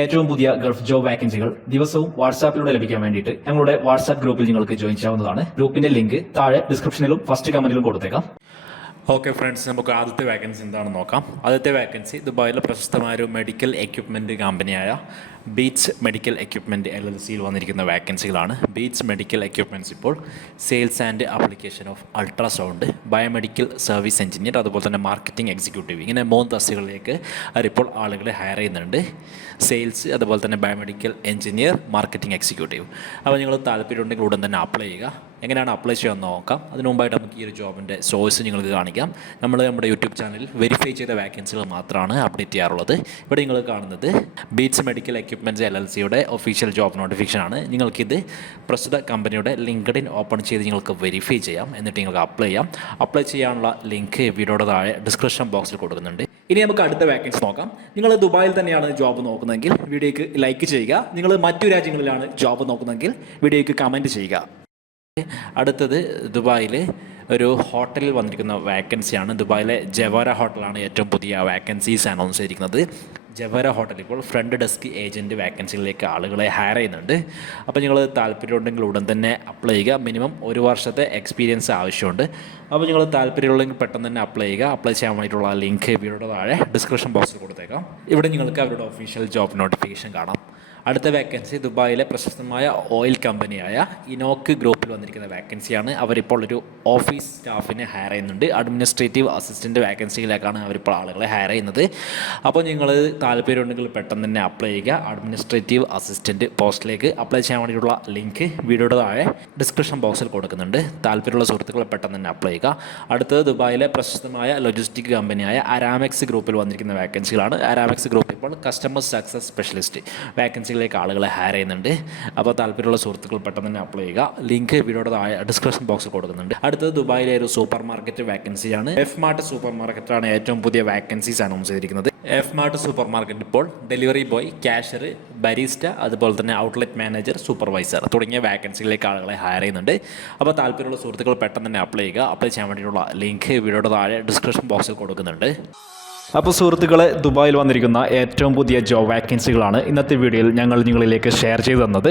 ഏറ്റവും പുതിയ Gulf job വാക്കൻസികൾ ദിവസവും വാട്സാപ്പിലൂടെ ലഭിക്കാൻ വേണ്ടിയിട്ട് ഞങ്ങളുടെ വാട്സാപ്പ് ഗ്രൂപ്പിൽ നിങ്ങൾക്ക് ജോയിൻ ചെയ്യാവുന്നതാണ്. ഗ്രൂപ്പിന്റെ ലിങ്ക് താഴെ ഡിസ്ക്രിപ്ഷനിലും ഫസ്റ്റ് കമന്റിലും കൊടുത്തേക്കാം. ഓക്കെ ഫ്രണ്ട്സ് നമുക്ക് ആദ്യത്തെ വാക്കൻസി എന്താണെന്ന് നോക്കാം. ആദ്യത്തെ വാക്കൻസി ദുബായിലെ പ്രശസ്തമായ ഒരു മെഡിക്കൽ എക്യുപ്മെന്റ് കമ്പനിയായ Beats medical equipment L L സിയിൽ വന്നിരിക്കുന്ന വാക്കൻസികളാണ് ബീറ്റ്സ് മെഡിക്കൽ എക്യുപ്മെന്റ്സ് ഇപ്പോൾ sales and application of ultrasound biomedical service engineer അതുപോലെ തന്നെ മാർക്കറ്റിംഗ് എക്സിക്യൂട്ടീവ് ഇങ്ങനെ മൂന്ന് തസ്തികളിലേക്ക് അവരിപ്പോൾ ആളുകളെ ഹയർ ചെയ്യുന്നുണ്ട്. സെയിൽസ് അതുപോലെ തന്നെ ബയോമെഡിക്കൽ എഞ്ചിനീയർ മാർക്കറ്റിംഗ് എക്സിക്യൂട്ടീവ് അപ്പോൾ നിങ്ങൾ താല്പര്യമുണ്ടെങ്കിൽ ഉടൻ തന്നെ അപ്ലൈ ചെയ്യുക. എങ്ങനെയാണ് അപ്ലൈ ചെയ്യാമെന്ന് നോക്കാം. അതിന് മുമ്പായിട്ട് നമുക്ക് ഈ ഒരു ജോബിന്റെ സോഴ്സ് നിങ്ങൾക്ക് കാണിക്കാം. നമ്മൾ നമ്മുടെ യൂട്യൂബ് ചാനലിൽ വെരിഫൈ ചെയ്ത വാക്കൻസികൾ മാത്രമാണ് അപ്ഡേറ്റ് ചെയ്യാറുള്ളത്. ഇവിടെ നിങ്ങൾ കാണുന്നത് Beats medical equipments L L സിയുടെ ഒഫീഷ്യൽ ജോബ് നോട്ടിഫിക്കേഷൻ ആണ്. നിങ്ങൾക്കിത് പ്രസ്തുത കമ്പനിയുടെ ലിങ്ക്ഡിൻ ഓപ്പൺ ചെയ്ത് നിങ്ങൾക്ക് വെരിഫൈ ചെയ്യാം. എന്നിട്ട് നിങ്ങൾക്ക് അപ്ലൈ ചെയ്യാം. അപ്ലൈ ചെയ്യാനുള്ള ലിങ്ക് വീഡിയോയുടെ താഴെ ഡിസ്ക്രിപ്ഷൻ ബോക്സിൽ കൊടുക്കുന്നുണ്ട്. ഇനി നമുക്ക് അടുത്ത വാക്കൻസി നോക്കാം. നിങ്ങൾ ദുബായിൽ തന്നെയാണ് ജോബ് നോക്കുന്നതെങ്കിൽ വീഡിയോയ്ക്ക് ലൈക്ക് ചെയ്യുക. നിങ്ങൾ മറ്റു രാജ്യങ്ങളിലാണ് ജോബ് നോക്കുന്നതെങ്കിൽ വീഡിയോയ്ക്ക് കമന്റ് ചെയ്യുക. അടുത്തത് ദുബായിൽ ഒരു ഹോട്ടലിൽ വന്നിരിക്കുന്ന വാക്കൻസിയാണ് ദുബായിലെ ജവാര ഹോട്ടലാണ് ഏറ്റവും പുതിയ വാക്കൻസീസ് അനൗൺസ് ചെയ്തിരിക്കുന്നത്. ജവാര ഹോട്ടൽ ഇപ്പോൾ ഫ്രണ്ട് ഡെസ്ക് ഏജന്റ് വാക്കൻസികളിലേക്ക് ആളുകളെ ഹയർ ചെയ്യുന്നുണ്ട്. അപ്പോൾ നിങ്ങൾ താല്പര്യമുണ്ടെങ്കിൽ ഉടൻ തന്നെ അപ്ലൈ ചെയ്യുക. മിനിമം ഒരു വർഷത്തെ എക്സ്പീരിയൻസ് ആവശ്യമുണ്ട്. അപ്പോൾ നിങ്ങൾ താല്പര്യമുള്ളെങ്കിൽ പെട്ടെന്ന് തന്നെ അപ്ലൈ ചെയ്യുക. അപ്ലൈ ചെയ്യാൻ വേണ്ടിയിട്ടുള്ള ലിങ്ക് വീഡിയോയുടെ താഴെ ഡിസ്ക്രിപ്ഷൻ ബോക്സിൽ കൊടുത്തേക്കാം. ഇവിടെ നിങ്ങൾക്ക് അവരുടെ ഒഫീഷ്യൽ ജോബ് നോട്ടിഫിക്കേഷൻ കാണാം. അടുത്ത വേക്കൻസി ദുബായിലെ പ്രശസ്തമായ ഓയിൽ കമ്പനിയായ ഇനോക്ക് ഗ്രൂപ്പിൽ വന്നിരിക്കുന്ന വേക്കൻസിയാണ് അവരിപ്പോൾ ഒരു ഓഫീസ് സ്റ്റാഫിനെ ഹയർ ചെയ്യുന്നുണ്ട്. അഡ്മിനിസ്ട്രേറ്റീവ് അസിസ്റ്റന്റ് വേക്കൻസിയിലേക്കാണ് അവരിപ്പോൾ ആളുകളെ ഹയർ ചെയ്യുന്നത്. അപ്പോൾ നിങ്ങൾ താല്പര്യമുണ്ടെങ്കിൽ പെട്ടെന്ന് തന്നെ അപ്ലൈ ചെയ്യുക. അഡ്മിനിസ്ട്രേറ്റീവ് അസിസ്റ്റന്റ് പോസ്റ്റിലേക്ക് അപ്ലൈ ചെയ്യാൻ വേണ്ടിയിട്ടുള്ള ലിങ്ക് വീഡിയോയുടെ താഴെ ഡിസ്ക്രിപ്ഷൻ ബോക്സിൽ കൊടുക്കുന്നുണ്ട്. താല്പര്യമുള്ള സുഹൃത്തുക്കൾ പെട്ടെന്ന് തന്നെ അപ്ലൈ ചെയ്യുക. അടുത്തത് ദുബായിലെ പ്രശസ്തമായ ലോജിസ്റ്റിക് കമ്പനിയായ അരാമെക്സ് ഗ്രൂപ്പിൽ വന്നിരിക്കുന്ന വേക്കൻസികളാണ് അരാമെക്സ് ഗ്രൂപ്പ് ഇപ്പോൾ കസ്റ്റമർ സക്സസ് സ്പെഷ്യലിസ്റ്റ് വേക്കൻസികളിലേക്ക് ആളുകളെ ഹയർ ചെയ്യുന്നുണ്ട്. അപ്പോൾ താല്പര്യമുള്ള സുഹൃത്തുക്കൾ പെട്ടെന്ന് തന്നെ അപ്ലൈ ചെയ്യുക. ലിങ്ക് വീഡിയോയുടെ താഴെ ഡിസ്ക്രിപ്ഷൻ ബോക്സിൽ കൊടുക്കുന്നുണ്ട്. അടുത്തത് ദുബായിലെ ഒരു സൂപ്പർ മാർക്കറ്റ് വാക്കൻസിയാണ് എഫ് മാർട്ട് സൂപ്പർ മാർക്കറ്റാണ് ഏറ്റവും പുതിയ വാക്കൻസീസ് അനൗൺസ് ചെയ്തിരിക്കുന്നത്. എഫ് മാർട്ട് സൂപ്പർ മാർക്കറ്റ് ഇപ്പോൾ ഡെലിവറി ബോയ് ക്യാഷർ ബരീസ്റ്റ അതുപോലെ തന്നെ ഔട്ട്ലെറ്റ് മാനേജർ സൂപ്പർവൈസർ തുടങ്ങിയ വാക്കൻസികളിലേക്ക് ആളുകളെ ഹയർ ചെയ്യുന്നുണ്ട്. അപ്പോൾ താല്പര്യമുള്ള സുഹൃത്തുക്കൾ പെട്ടെന്ന് തന്നെ അപ്ലൈ ചെയ്യുക. അപ്ലൈ ചെയ്യാൻ വേണ്ടിയിട്ടുള്ള ലിങ്ക് വീഡിയോയുടെ താഴെ ഡിസ്ക്രിപ്ഷൻ ബോക്സിൽ കൊടുക്കുന്നുണ്ട്. അപ്പോൾ സുഹൃത്തുക്കളെ ദുബായിൽ വന്നിരിക്കുന്ന ഏറ്റവും പുതിയ ജോബ് വാക്കൻസികളാണ് ഇന്നത്തെ വീഡിയോയിൽ ഞങ്ങൾ നിങ്ങളിലേക്ക് ഷെയർ ചെയ്തു തന്നത്.